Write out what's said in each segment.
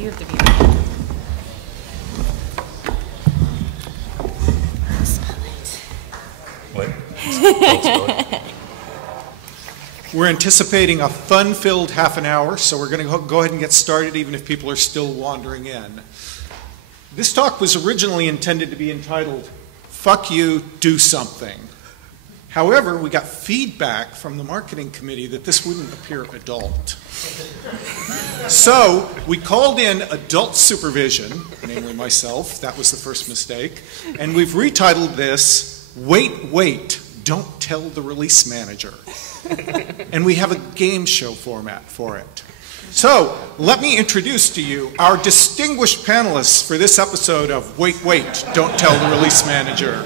you have to be. What? We're anticipating a fun-filled half an hour, so we're going to go ahead and get started even if people are still wandering in. This talk was originally intended to be entitled, "Fuck You, Do Something." However, we got feedback from the marketing committee that this wouldn't appear adult. So we called in adult supervision, namely myself, that was the first mistake, and we've retitled this, "Wait, Wait, Don't Tell the Release Manager." And we have a game show format for it. So let me introduce to you our distinguished panelists for this episode of Wait, Wait, Don't Tell the Release Manager.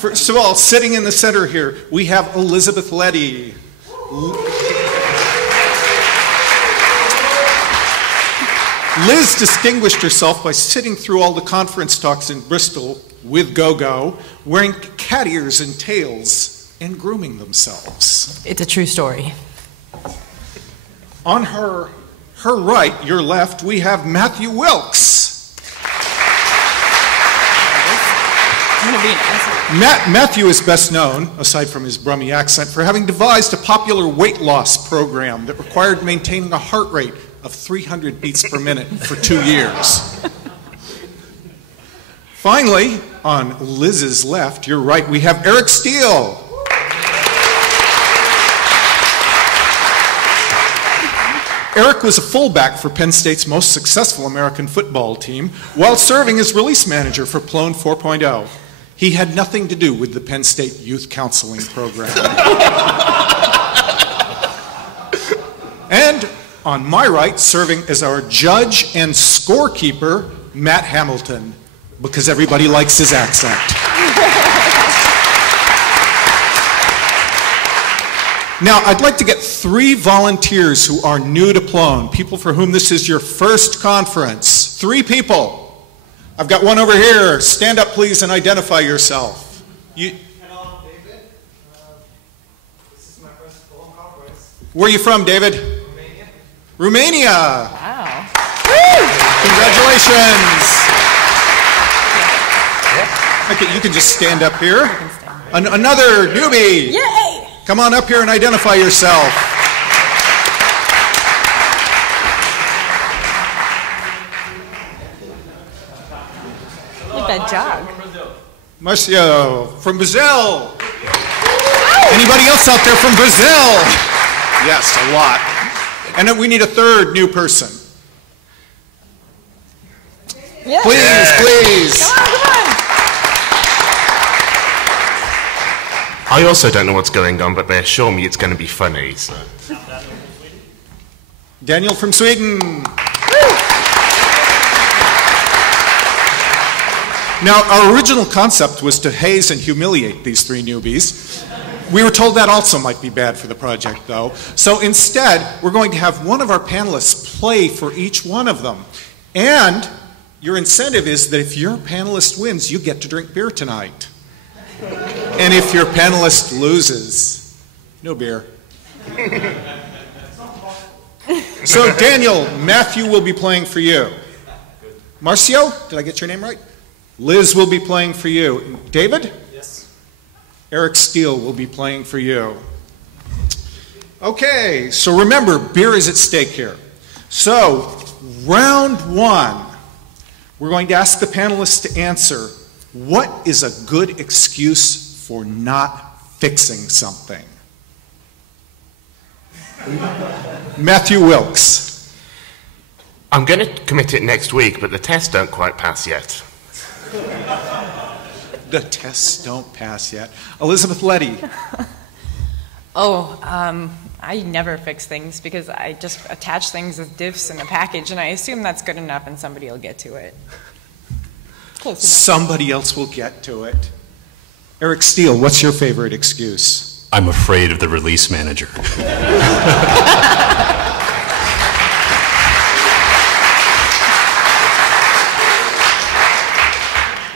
First of all, sitting in the center here, we have Elizabeth Letty. Liz distinguished herself by sitting through all the conference talks in Bristol with Go-Go, wearing cat ears and tails, and grooming themselves. It's a true story. On her right, your left, we have Matthew Wilkes. Matthew is best known, aside from his Brummie accent, for having devised a popular weight loss program that required maintaining a heart rate of 300 beats per minute for 2 years. Finally, on Liz's left, your right, we have Eric Steele. Eric was a fullback for Penn State's most successful American football team while serving as release manager for Plone 4.0. He had nothing to do with the Penn State Youth Counseling Program. And on my right, serving as our judge and scorekeeper, Matt Hamilton, because everybody likes his accent. Now, I'd like to get 3 volunteers who are new to Plone, people for whom this is your first conference. 3 people. I've got one over here. Stand up, please, and identify yourself. Hello, David. This is my first Plone conference. Where are you from, David? Romania. Romania. Wow. Congratulations. Okay, you can just stand up here. Another newbie. Yay! Come on up here and identify yourself. Look at that jog. Marcio from Brazil. Anybody else out there from Brazil? Yes, a lot. And then we need a 3rd new person. Yeah. Please, please. Come on, come on. I also don't know what's going on, but they assure me it's going to be funny. So. Daniel from Sweden. Now, our original concept was to haze and humiliate these 3 newbies. We were told that also might be bad for the project, though. So instead, we're going to have one of our panelists play for each one of them. And your incentive is that if your panelist wins, you get to drink beer tonight. And if your panelist loses, no beer. So Daniel, Matthew will be playing for you. Marcio, did I get your name right? Liz will be playing for you. David? Yes. Eric Steele will be playing for you. Okay, so remember, beer is at stake here. So, round 1, we're going to ask the panelists to answer, what is a good excuse for not fixing something? Matthew Wilkes. I'm going to commit it next week, but the tests don't quite pass yet. The tests don't pass yet. Elizabeth Letty. I never fix things because I just attach things as diffs in a package and I assume that's good enough and somebody will get to it. Close enough. Somebody else will get to it. Eric Steele, what's your favorite excuse? I'm afraid of the release manager.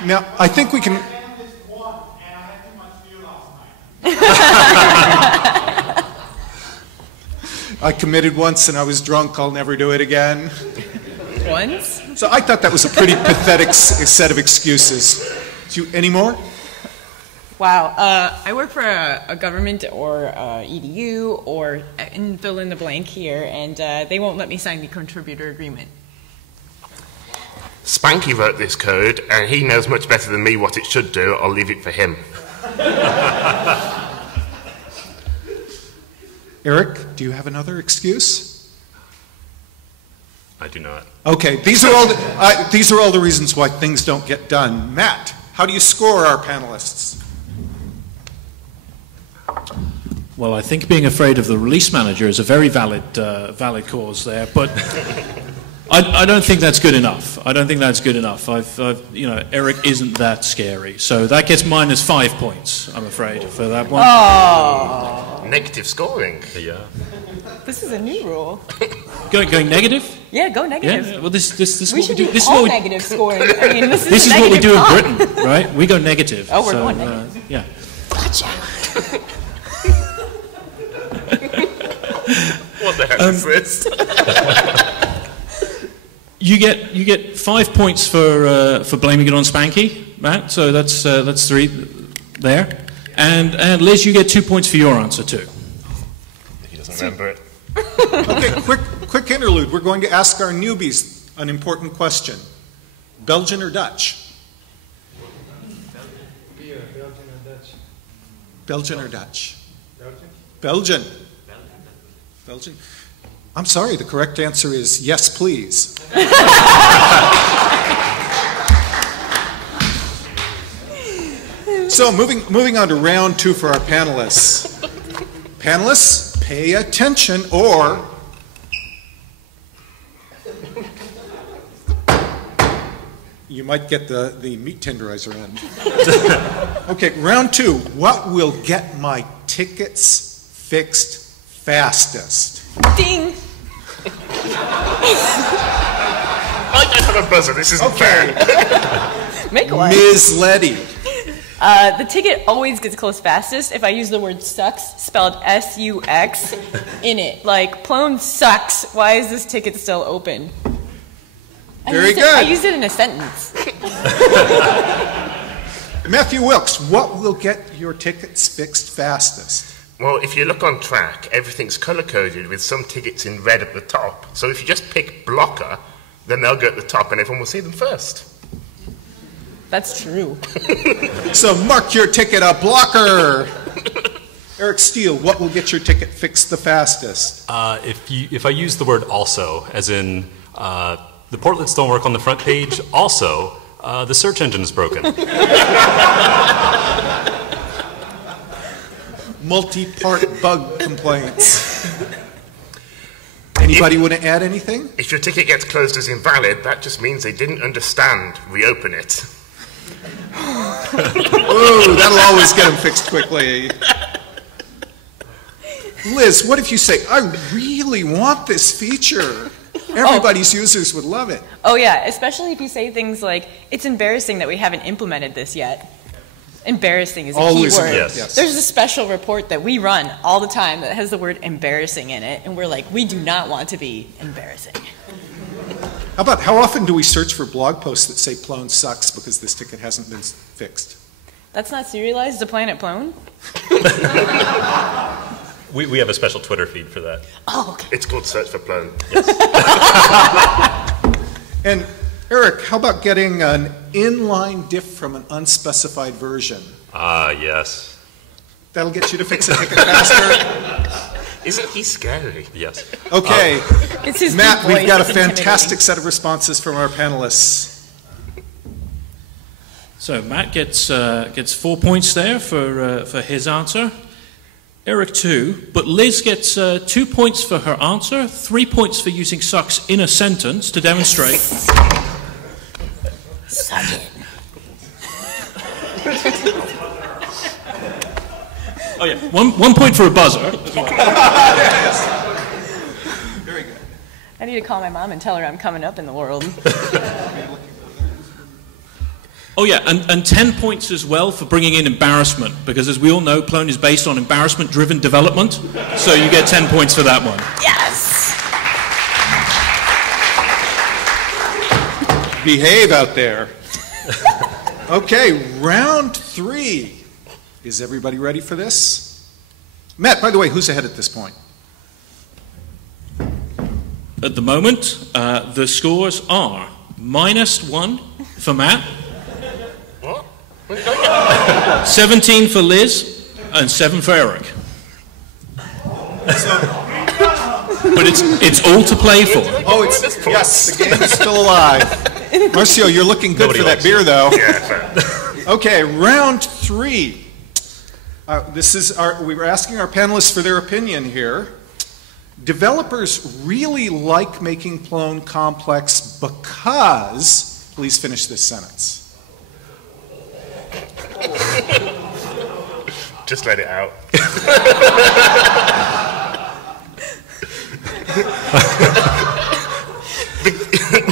Now, I think we can... I committed once and I was drunk, I'll never do it again. Once? So I thought that was a pretty pathetic set of excuses. Any more? Wow. I work for a government or EDU or fill in the blank here, and they won't let me sign the contributor agreement. Spanky wrote this code, and he knows much better than me what it should do. I'll leave it for him. Eric, do you have another excuse? I do not. Okay, these are all the reasons why things don't get done. Matt, how do you score our panelists? Well, I think being afraid of the release manager is a very valid cause there, but I don't think that's good enough. I don't think that's good enough. Eric isn't that scary, so that gets -5 points, I'm afraid, for that one. Oh. Negative scoring. Yeah. This is a new rule. Going negative? Yeah, go negative. Yeah. Well, this is We what we should do. do This is all what we, negative scoring. I mean, this this is is what we do in negative Britain, right? We go negative. Oh, we're so, going negative. Yeah. Gotcha. What the heck is this? You get 5 points for blaming it on Spanky, Matt. So that's 3 there, and Liz, you get 2 points for your answer too. He doesn't remember it. Okay, quick interlude. We're going to ask our newbies an important question. Belgian or Dutch? Beer, Belgian and Dutch. Belgian or Dutch? Belgian? Belgian. Belgian. I'm sorry, the correct answer is yes, please. So moving on to round 2 for our panelists. Panelists, pay attention or you might get the meat tenderizer end. Okay, round 2. What will get my tickets fixed fastest? Ding. I don't have a buzzer. This isn't fair. Make one. Ms. Letty. The ticket always gets closed fastest if I use the word sucks, spelled S-U-X, in it. Like, Plone sucks. Why is this ticket still open? Very good. I used it in a sentence. Matthew Wilkes, what will get your tickets fixed fastest? Well, if you look on track, everything's color-coded with some tickets in red at the top. So if you just pick blocker, then they'll go at the top and everyone will see them first. That's true. So mark your ticket a blocker. Eric Steele, what will get your ticket fixed the fastest? If I use the word also, as in the portlets don't work on the front page, also the search engine is broken. Multi-part bug complaints. Anybody want to add anything? If your ticket gets closed as invalid, that just means they didn't understand. Reopen it. Ooh, that'll always get them fixed quickly. Liz, what if you say, I really want this feature? Everybody's users would love it. Oh, yeah, especially if you say things like, it's embarrassing that we haven't implemented this yet. Embarrassing is a Always key word. Yes. There's a special report that we run all the time that has the word embarrassing in it, and we're like, we do not want to be embarrassing. How often do we search for blog posts that say Plone sucks because this ticket hasn't been fixed? That's not serialized to Planet Plone? We have a special Twitter feed for that. Oh, okay. It's called Search for Plone. And Eric, how about getting an inline diff from an unspecified version? Yes. That'll get you to fix a ticket faster? Isn't he scary? Yes. Okay, It's his Matt, deep we've voice got a that's fantastic intimidating. set of responses from our panelists. So Matt gets 4 points there for his answer. Eric 2, but Liz gets 2 points for her answer, 3 points for using sucks in a sentence to demonstrate. Suck it. Oh yeah, one point for a buzzer. Very good. I need to call my mom and tell her I'm coming up in the world. Oh yeah, and 10 points as well for bringing in embarrassment, because as we all know, Plone is based on embarrassment-driven development, so you get 10 points for that one. Yes! Behave out there. Okay, round 3. Is everybody ready for this? Matt, by the way, who's ahead at this point? At the moment, the scores are -1 for Matt, What? Where did I get? 17 for Liz, and 7 for Eric. But it's all to play for. Oh, yes, the game is still alive. Marcio, you're looking good for that beer, though. Yeah, Okay, round 3. We were asking our panelists for their opinion here. Developers really like making Plone complex because, please finish this sentence. just let it out.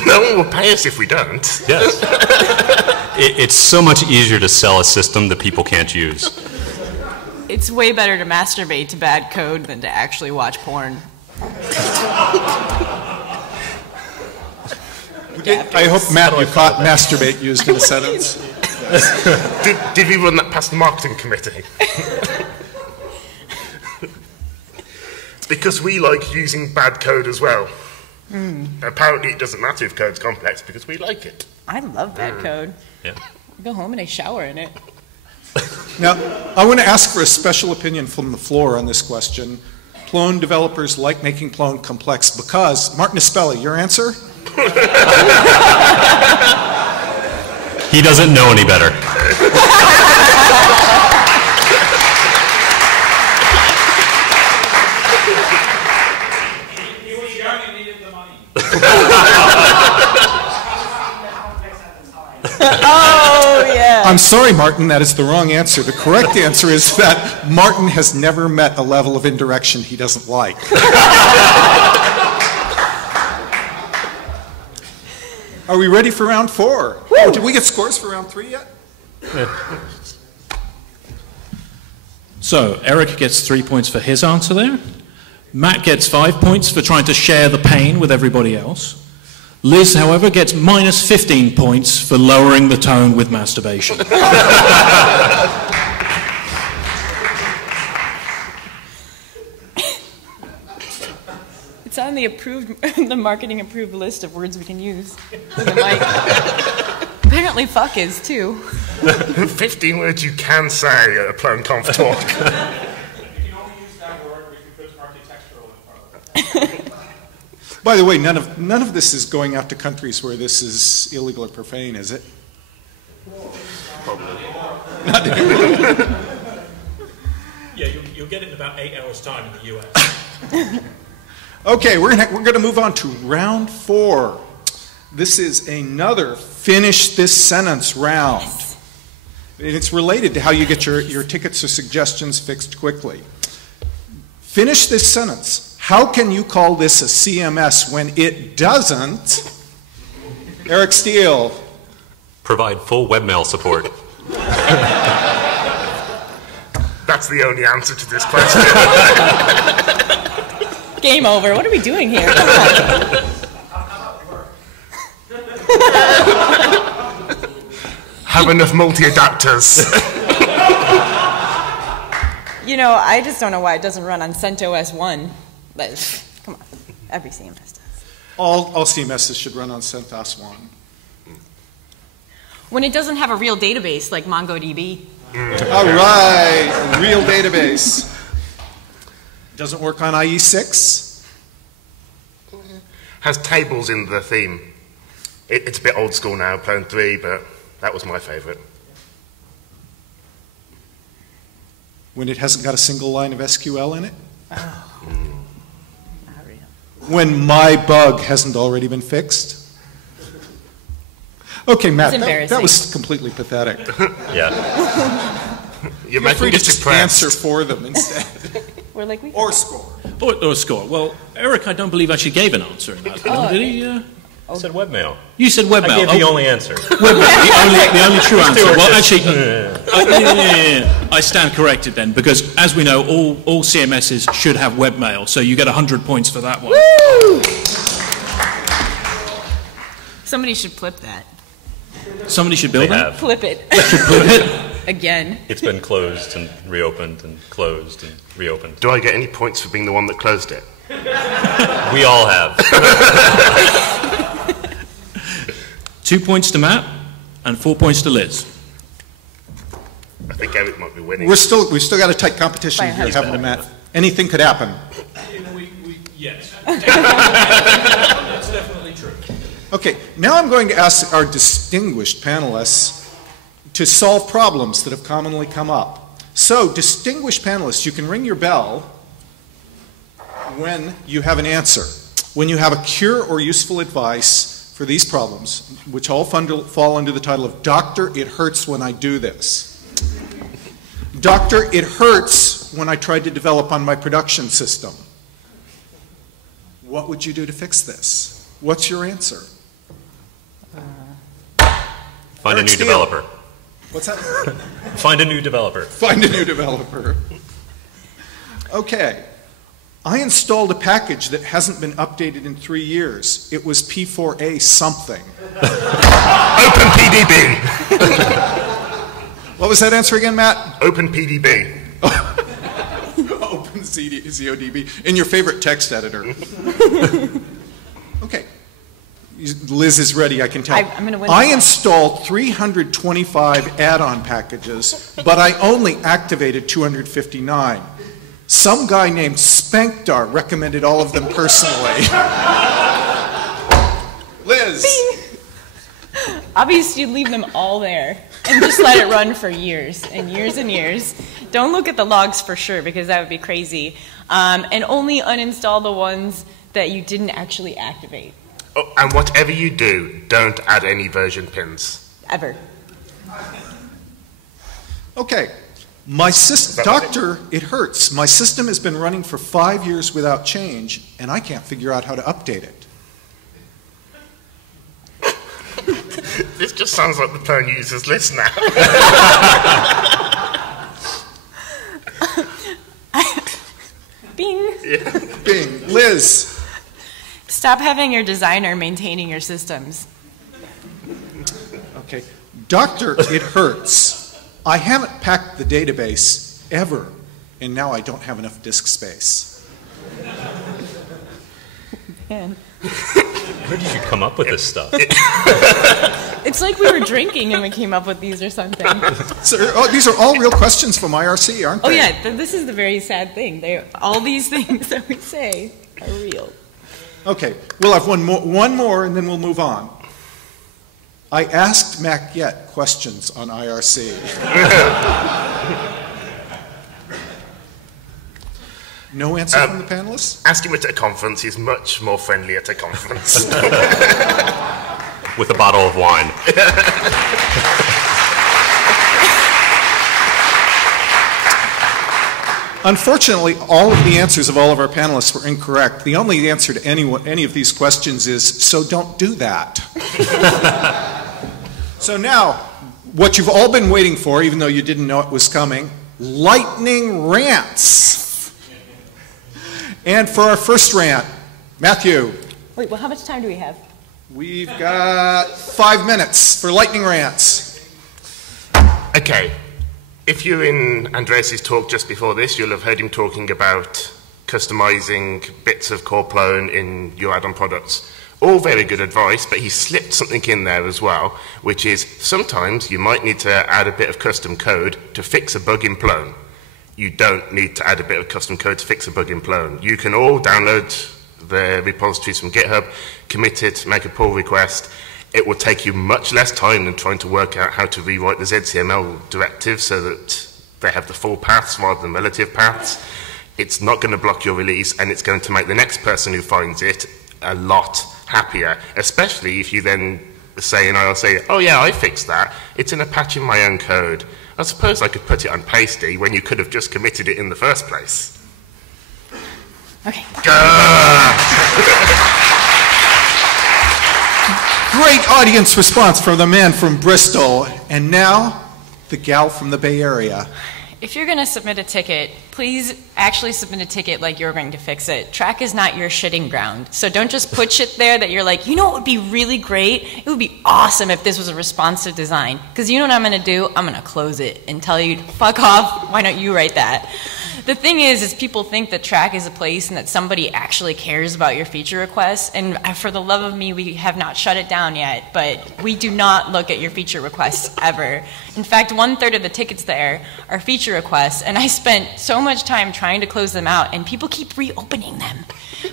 No one will pay us if we don't. Yes. It's so much easier to sell a system that people can't use. It's way better to masturbate to bad code than to actually watch porn. I hope, Matt, you caught masturbate used in a sentence. Did we run that past the marketing committee? Because we like using bad code as well. Apparently it doesn't matter if code's complex because we like it. I love bad code. Yeah. I go home and I shower in it. Now, I want to ask for a special opinion from the floor on this question. Plone developers like making Plone complex because, Martin Espelli, your answer? He doesn't know any better. He was young and needed the money. Oh, yeah. I'm sorry, Martin, that is the wrong answer. The correct answer is that Martin has never met a level of indirection he doesn't like. Are we ready for round 4? Oh, did we get scores for round 3 yet? So Eric gets 3 points for his answer there. Matt gets 5 points for trying to share the pain with everybody else. Liz, however, gets minus 15 points for lowering the tone with masturbation. It's on the marketing approved list of words we can use. With a mic. Apparently fuck is too. 15 words you can say at a Plone Conf talk. If you can only use that word, we can put architectural in front of it. By the way, none of this is going out to countries where this is illegal or profane, is it? Yeah, you'll get it in about 8 hours' time in the US. Okay, we're going to move on to round 4. This is another finish this sentence round. Yes. And it's related to how you get your tickets or suggestions fixed quickly. Finish this sentence. How can you call this a CMS when it doesn't? Eric Steele. Provide full webmail support. That's the only answer to this question. Game over. What are we doing here? Come on. Have enough multi-adapters. You know, I just don't know why it doesn't run on CentOS 1. But, come on. Every CMS does. All CMSs should run on CentOS 1. When it doesn't have a real database like MongoDB. All right, a real database. Doesn't work on IE6? Has tables in the theme. It's a bit old school now, Plone 3, but that was my favorite. When it hasn't got a single line of SQL in it? Oh. Not real. When my bug hasn't already been fixed? Okay, Matt, that was completely pathetic. Yeah. You're Feel free making to us just depressed. answer for them instead. We're like, we Or score. Or score. Well, Eric, I don't believe actually gave an answer in that. Did he? I said webmail. You said webmail. I gave the only answer. Webmail, the only true answer. Well, actually, I stand corrected then, because as we know, all CMSs should have webmail, so you get 100 points for that one. Woo! Somebody should flip that. Somebody should build They that? have. Flip it. Flip it? Again. It's been closed and reopened and closed and reopened. Do I get any points for being the one that closed it? We all have. 2 points to Matt and 4 points to Liz. I think Eric might be winning. We've still got a tight competition By a here, husband. haven't we, Matt? Anything could happen. Yes. That's definitely true. Okay, now I'm going to ask our distinguished panelists to solve problems that have commonly come up. So, distinguished panelists, you can ring your bell when you have an answer. When you have a cure or useful advice for these problems, which all fall under the title of Doctor, it hurts when I do this. Doctor, it hurts when I tried to develop on my production system. What would you do to fix this? What's your answer? Find a Eric new Steele. developer. What's that? Find a new developer. Find a new developer. Okay. I installed a package that hasn't been updated in 3 years. It was P4A something. OpenPDB. What was that answer again, Matt? OpenPDB. Open CODB in your favorite text editor. Okay. Liz is ready, I can tell. I'm gonna win I this one. installed 325 add-on packages, but I only activated 259. Some guy named Spankdar recommended all of them personally. Liz. Obviously, you'd leave them all there and just let it run for years and years and years. Don't look at the logs for sure, because that would be crazy. And only uninstall the ones that you didn't actually activate. Oh, and whatever you do, don't add any version pins. Ever. Okay. My system, Doctor, it hurts. My system has been running for 5 years without change, and I can't figure out how to update it. This just sounds like the Plone users list now. Bing. Bing. Liz. Stop having your designer maintaining your systems. Okay. Doctor, it hurts. I haven't packed the database ever, and now I don't have enough disk space. Man. Where did you come up with this stuff? It's like we were drinking and we came up with these or something. So, these are all real questions from IRC, aren't Oh they? yeah, this is the very sad thing. All these things that we say are real. Okay, we'll have one more, and then we'll move on. I asked Mac Yet questions on IRC. No answer from the panelists? Ask him at a conference. He's much more friendly at a conference. With a bottle of wine. Unfortunately, all of the answers of all of our panelists were incorrect. The only answer to any of these questions is, so don't do that. So now, what you've all been waiting for, even though you didn't know it was coming, lightning rants. And for our first rant, Matthew, Wait, well, how much time do we have? we've got 5 minutes for lightning rants. Okay. If you're in Andreas' talk just before this, you'll have heard him talking about customizing bits of core Plone in your add-on products. All very good advice, but he slipped something in there as well, which is sometimes you might need to add a bit of custom code to fix a bug in Plone. You don't need to add a bit of custom code to fix a bug in Plone. You can all download the repositories from GitHub, commit it, make a pull request. It will take you much less time than trying to work out how to rewrite the ZCML directive so that they have the full paths rather than relative paths. It's not going to block your release, and it's going to make the next person who finds it a lot happier, especially if you then say, and I'll say, oh yeah, I fixed that. It's in a patch in my own code. I suppose I could put it on pasty when you could have just committed it in the first place. Okay. Great audience response from the man from Bristol. And now, the gal from the Bay Area. if you're going to submit a ticket, please actually submit a ticket like you're going to fix it. Track is not your shitting ground. So don't just put shit there that you're like, you know what would be really great? It would be awesome if this was a responsive design. Because you know what I'm going to do? I'm going to close it and tell you, fuck off, why don't you write that? The thing is people think that Track is a place and that somebody actually cares about your feature requests. And for the love of me, we have not shut it down yet, but we do not look at your feature requests ever. In fact, 1/3 of the tickets there are feature requests, and I spent so much time trying to close them out, and people keep reopening them.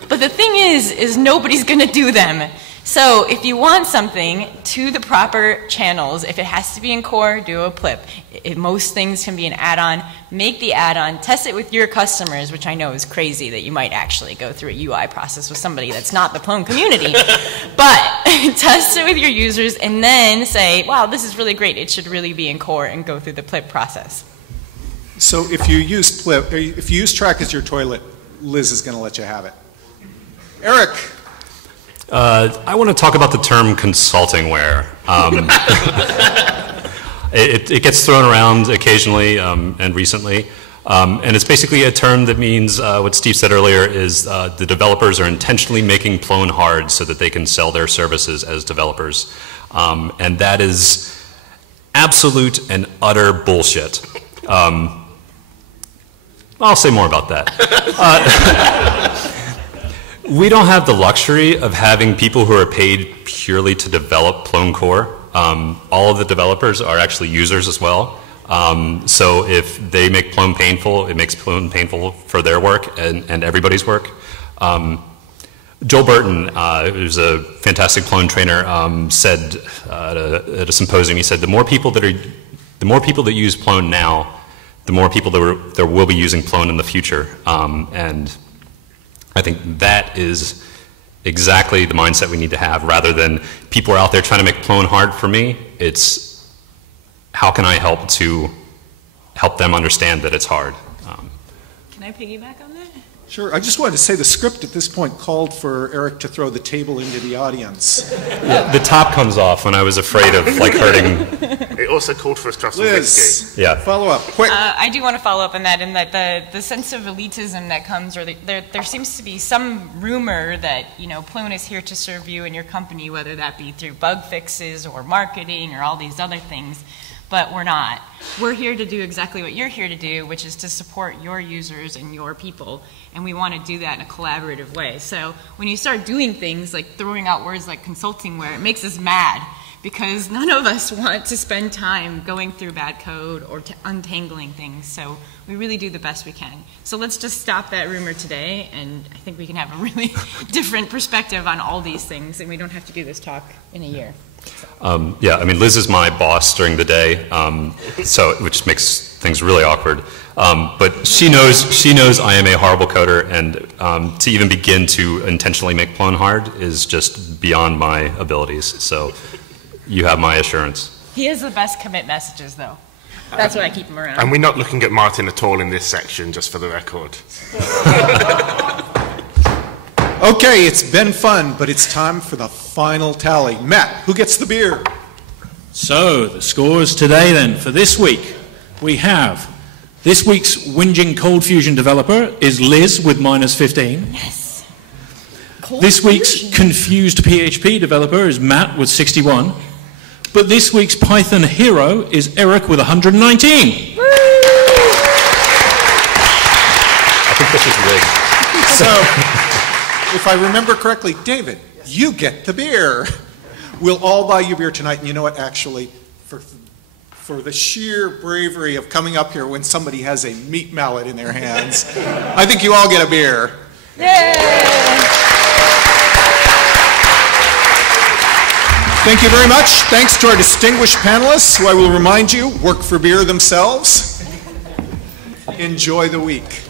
But the thing is nobody's gonna do them. So if you want something to the proper channels, if it has to be in core, do a plip. If most things can be an add-on, make the add-on, test it with your customers, which I know is crazy that you might actually go through a UI process with somebody that's not the Plone community. But test it with your users and then say, wow, this is really great. It should really be in core, and go through the plip process. So if you use plip, if you use Track as your toilet, Liz is going to let you have it. Eric. I want to talk about the term consultingware. It gets thrown around occasionally and recently, and it's basically a term that means what Steve said earlier is the developers are intentionally making Plone hard so that they can sell their services as developers, and that is absolute and utter bullshit. I'll say more about that. We don't have the luxury of having people who are paid purely to develop Plone core. All of the developers are actually users as well. So if they make Plone painful, it makes Plone painful for their work and everybody's work. Joel Burton, who's a fantastic Plone trainer, said at a symposium, he said, the more people that use Plone now, the more people that will be using Plone in the future. And I think that is exactly the mindset we need to have. Rather than people are out there trying to make Plone hard for me, it's how can I help them understand that it's hard. Can I piggyback on that? Sure. I just wanted to say the script at this point called for Eric to throw the table into the audience. Yeah, the top comes off when I was afraid of hurting. It also called for us to have some Liz, whiskey. Yeah. Follow up, quick. I do want to follow up on that, in that the sense of elitism that comes, or there seems to be some rumor that, you know, Plone is here to serve you and your company, whether that be through bug fixes or marketing or all these other things. But we're not. We're here to do exactly what you're here to do, which is to support your users and your people, and we want to do that in a collaborative way. So when you start doing things like throwing out words like consultingware, it makes us mad, because none of us want to spend time going through bad code or untangling things. So we really do the best we can. So let's just stop that rumor today, and I think we can have a really different perspective on all these things, and we don't have to do this talk in a year. Yeah, I mean, Liz is my boss during the day, which makes things really awkward. But she knows I am a horrible coder, and to even begin to intentionally make Plone hard is just beyond my abilities. So you have my assurance. He has the best commit messages, though. That's why I keep him around. And we're not looking at Martin at all in this section, just for the record. Okay, it's been fun, but it's time for the final tally. Matt, who gets the beer? So, the scores today then for this week. We have this week's whinging Cold Fusion developer is Liz with -15. Yes. This week's confused PHP developer is Matt with 61. But this week's Python hero is Eric with 119. I think this is rigged. So, if I remember correctly, David, you get the beer. We'll all buy you beer tonight, and you know what, actually, for the sheer bravery of coming up here when somebody has a meat mallet in their hands, I think you all get a beer. Yay! Thank you very much. Thanks to our distinguished panelists, who I will remind you work for beer themselves. Enjoy the week.